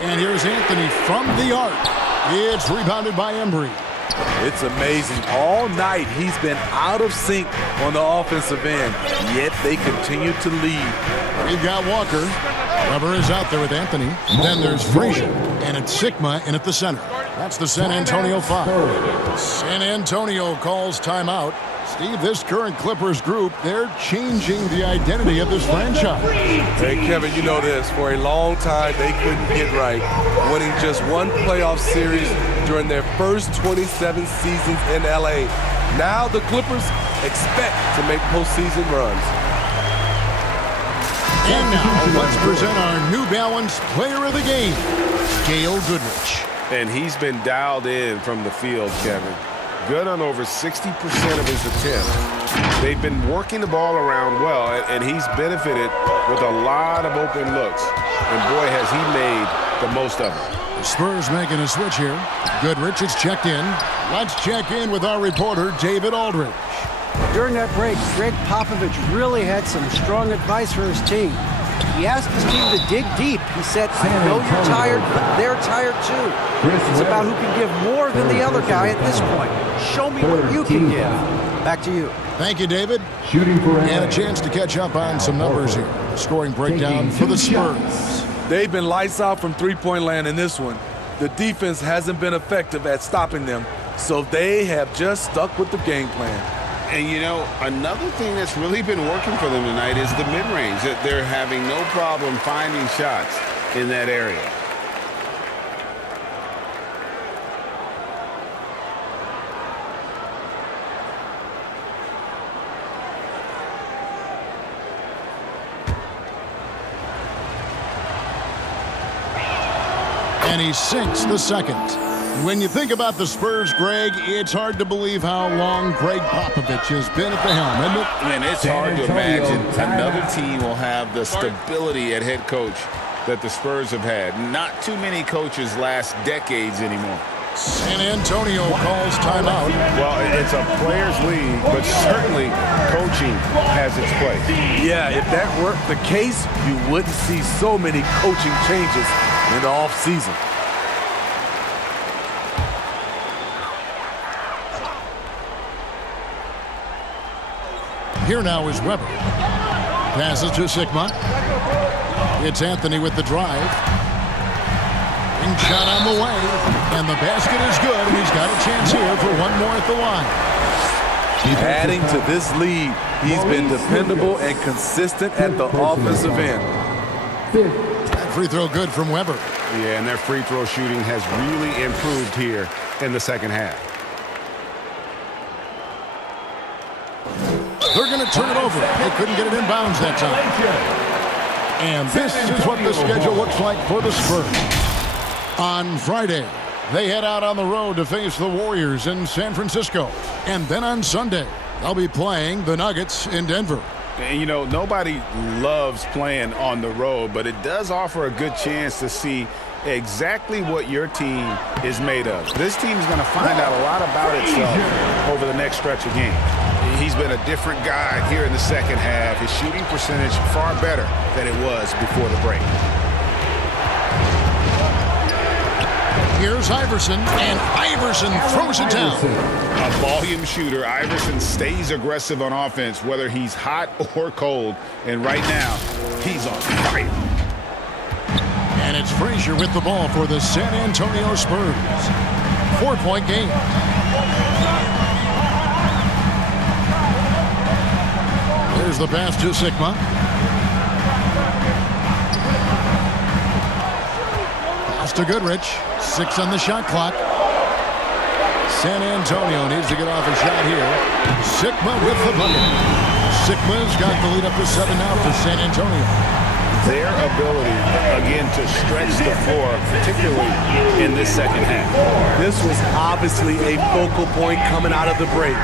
And here's Anthony from the arc. It's rebounded by Embry. It's amazing. All night he's been out of sync on the offensive end, yet they continue to lead. We've got Walker. Weber is out there with Anthony. Then there's Frazier. And it's Sigma in at the center. That's the San Antonio foul. San Antonio calls timeout. Steve, this current Clippers group, they're changing the identity of this franchise. Hey, Kevin, you know this. For a long time, they couldn't get right, winning just one playoff series during their first 27 seasons in L.A. Now the Clippers expect to make postseason runs. And now, let's present our New Balance Player of the Game, Gail Goodrich. And he's been dialed in from the field, Kevin. Good on over 60% of his attempts. They've been working the ball around well, and he's benefited with a lot of open looks. And boy, has he made the most of it. The Spurs making a switch here. Goodrich is checked in. Let's check in with our reporter, David Aldridge. During that break, Greg Popovich really had some strong advice for his team. He asked his team to dig deep. He said, I know you're tired, but they're tired too. It's about who can give more than the other guy at this point. Show me what you can give. Back to you. Thank you, David. And a chance to catch up on some numbers here. Scoring breakdown for the Spurs. They've been lights out from three-point land in this one. The defense hasn't been effective at stopping them, so they have just stuck with the game plan. And, you know, another thing that's really been working for them tonight is the mid-range. That they're having no problem finding shots in that area. And he sinks the second. When you think about the Spurs, Greg, it's hard to believe how long Greg Popovich has been at the helm, isn't it? And it's hard to imagine another team will have the stability at head coach that the Spurs have had. Not too many coaches last decades anymore. San Antonio calls timeout. Well, it's a players' league, but certainly coaching has its place. Yeah, if that were the case, you wouldn't see so many coaching changes in the offseason. Here now is Weber. Passes to Sigma. It's Anthony with the drive. Ring shot on the way. And the basket is good. And he's got a chance here for one more at the line. Adding to this lead, he's been dependable and consistent at the offensive end. That free throw good from Weber. Yeah, and their free throw shooting has really improved here in the second half. They're going to turn it over. They couldn't get it in bounds that time. And this is what the schedule looks like for the Spurs. On Friday, they head out on the road to face the Warriors in San Francisco. And then on Sunday, they'll be playing the Nuggets in Denver. And, you know, nobody loves playing on the road, but it does offer a good chance to see exactly what your team is made of. This team is going to find out a lot about itself over the next stretch of games. He's been a different guy here in the second half. His shooting percentage far better than it was before the break. Here's Iverson, and Iverson throws it down. A volume shooter, Iverson stays aggressive on offense, whether he's hot or cold. And right now, he's on fire. And it's Frazier with the ball for the San Antonio Spurs. 4-point game. There's the pass to Sigma. Pass to Goodrich. 6 on the shot clock. San Antonio needs to get off a shot here. Sigma with the bucket. Sigma's got the lead up to 7 now for San Antonio. Their ability, again, to stretch the floor, particularly in this second half. This was obviously a focal point coming out of the break.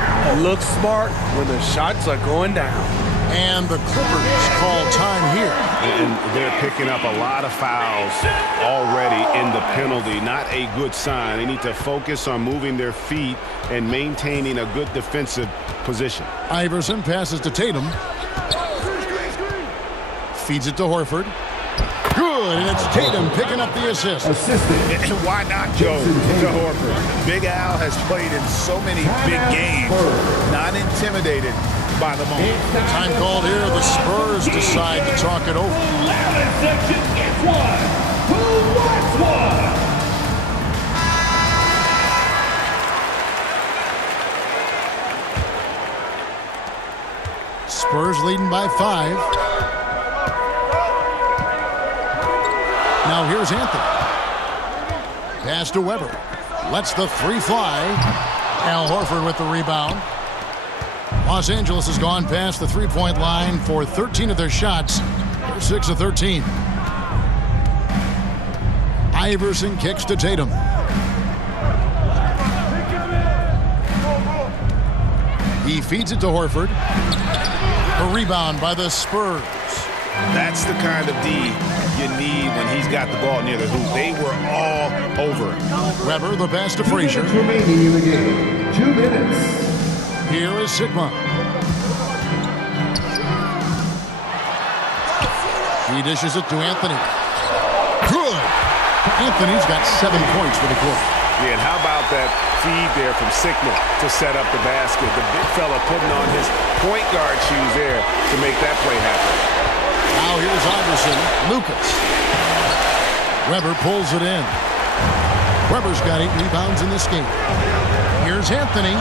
Look smart when the shots are going down. And the Clippers call time here. And they're picking up a lot of fouls already in the penalty. Not a good sign. They need to focus on moving their feet and maintaining a good defensive position. Iverson passes to Tatum. Feeds it to Horford. Good. Good, and it's Tatum picking up the assist. And why not go to Horford? Big Al has played in so many big games, not intimidated by the moment. Time called here. The Spurs decide to talk it over. Last section gets one. Who wants one? Spurs leading by 5. Now here's Anthony. Pass to Weber. Lets the three fly. Al Horford with the rebound. Los Angeles has gone past the three-point line for 13 of their shots. They're 6 of 13. Iverson kicks to Tatum. He feeds it to Horford. A rebound by the Spurs. That's the kind of D you need when he's got the ball near the hoop. They were all over it. Weber, the pass to Frazier. Remaining in the game. 2 minutes. Here is Sigma. He dishes it to Anthony. Good. Anthony's got 7 points for the quarter. Yeah, and how about that feed there from Sigma to set up the basket? The big fella putting on his point guard shoes there to make that play happen. Now here's Iverson. Lucas. Weber pulls it in. Weber's got 8 rebounds in this game. Here's Anthony.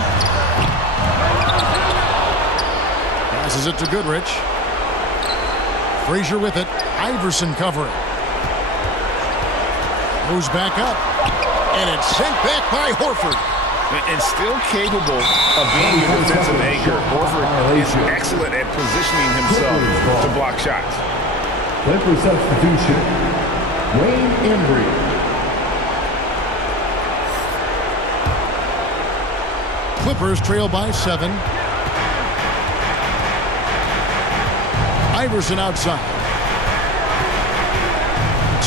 Passes it to Goodrich. Frazier with it. Iverson covering. Moves back up. And it's sent back by Horford. And still capable of being your defensive anchor. Horford is excellent at positioning himself to block shots. Clipper substitution. Wayne Embry. Clippers trail by 7. Iverson outside.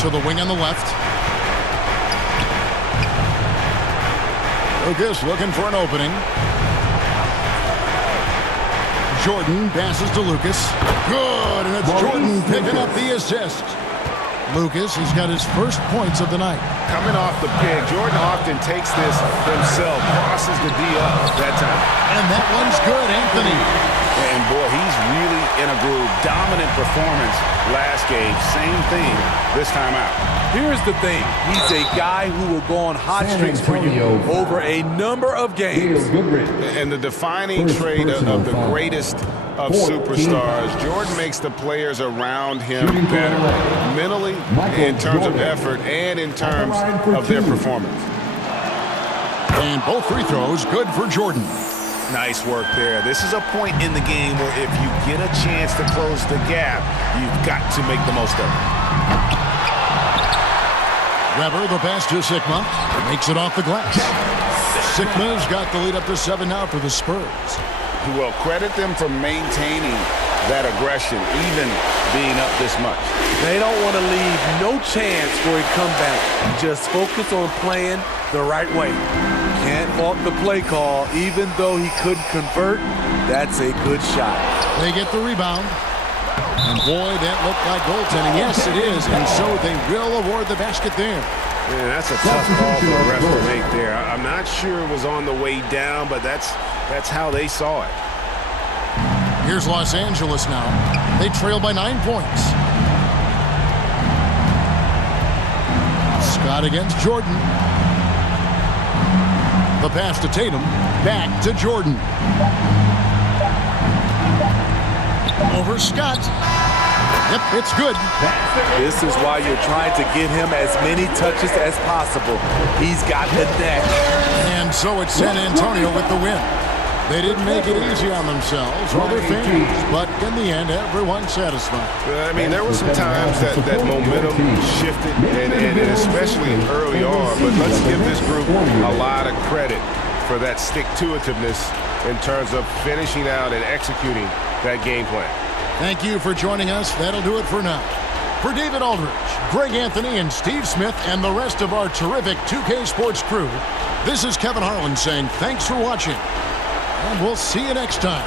To the wing on the left. Lucas looking for an opening. Jordan passes to Lucas. Good, and it's Jordan picking up the assist. Lucas has got his first points of the night. Coming off the pick, Jordan often takes this himself, crosses the D up that time. And that one's good, Anthony. And boy, he's really in a groove. Dominant performance last game. Same thing this time out. Here's the thing. He's a guy who will go on hot streaks for you over a number of games. And the defining trait of the greatest of superstars, Jordan makes the players around him better mentally, in terms of effort, and in terms of their performance. And both free throws good for Jordan. Nice work there. This is a point in the game where if you get a chance to close the gap, you've got to make the most of it. Weber, the pass to Sigma, makes it off the glass. Sigma's got the lead up to 7 now for the Spurs. Well, credit them for maintaining that aggression, even being up this much. They don't want to leave no chance for a comeback. Just focus on playing the right way. Can't fault the play call, even though he couldn't convert. That's a good shot. They get the rebound. And boy, that looked like goaltending. Yes, it is. And so they will award the basket there. Man, that's a tough call for the ref to make there. I'm not sure it was on the way down, but that's how they saw it. Here's Los Angeles now. They trail by 9 points. Scott against Jordan. The pass to Tatum. Back to Jordan. Over Scott. Yep, it's good. This is why you're trying to get him as many touches as possible. He's got the net. And so it's San Antonio with the win. They didn't make it easy on themselves or their fans, but in the end, everyone's satisfied. I mean, there were some times that momentum shifted, and especially early on, but let's give this group a lot of credit for that stick-to-itiveness in terms of finishing out and executing that game plan. Thank you for joining us. That'll do it for now. For David Aldridge, Greg Anthony, and Steve Smith, and the rest of our terrific 2K Sports crew, this is Kevin Harlan saying thanks for watching, and we'll see you next time.